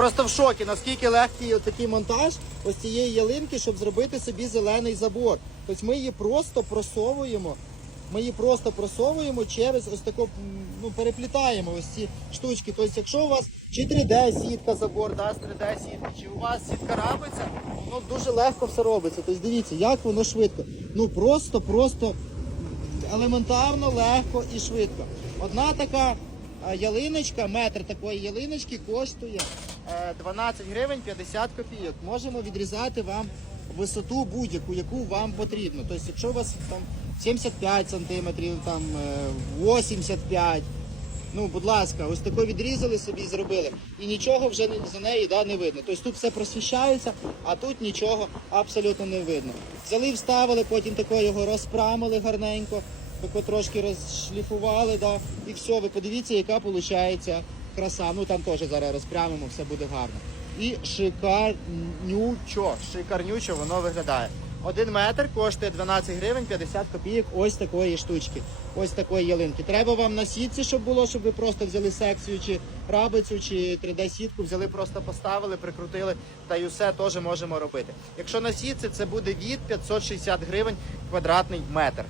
просто в шокі, наскільки легкий такий монтаж ось цієї ялинки, щоб зробити собі зелений забор. Тобто ми її просто просовуємо. Ми її просто просовуємо через ось тако, ну, переплітаємо ось ці штучки. Тобто, якщо у вас чи 3D сітка забор, да, з 3D сітки, чи у вас сітка рабиться, ну дуже легко все робиться. Тобто дивіться, як воно швидко. Ну просто, просто елементарно, легко і швидко. Одна така ялиночка, метр такої ялиночки коштує 12 гривень 50 копійок. Можемо відрізати вам висоту будь-яку, яку вам потрібно. Тобто, якщо у вас там 75 сантиметрів, там е, 85, ну, будь ласка, ось тако відрізали собі зробили. І нічого вже за неї да, не видно. Тобто тут все просвіщається, а тут нічого абсолютно не видно. Взяли, вставили, потім тако його розпрамили гарненько, трошки розшліфували, да, і все, ви подивіться, яка виходить краса. Ну там теж зараз розпрямимо, все буде гарно. І шикарнючо, шикарнючо воно виглядає. Один метр коштує 12 гривень 50 копійок ось такої штучки, ось такої ялинки. Треба вам на сітці, щоб було, щоб ви просто взяли секцію чи рабицю, чи 3D-сітку, взяли, просто поставили, прикрутили, та й усе теж можемо робити. Якщо на сітці, це буде від 560 гривень квадратний метр.